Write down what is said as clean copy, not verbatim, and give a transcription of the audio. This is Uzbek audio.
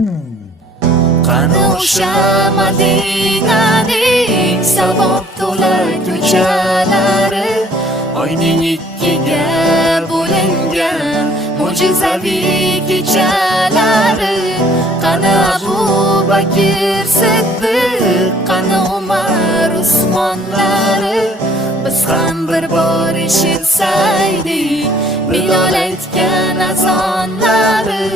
Qani o'sha Madinaning savob to'la ko'chalari, oyning ikkiga bo'lingan mo'jizaviy kechalari. Qani Abu Bakr Siddiq, qani Umar Usmonlari, biz ham bir bor eshitsaydik Bilol aytgan azonlari.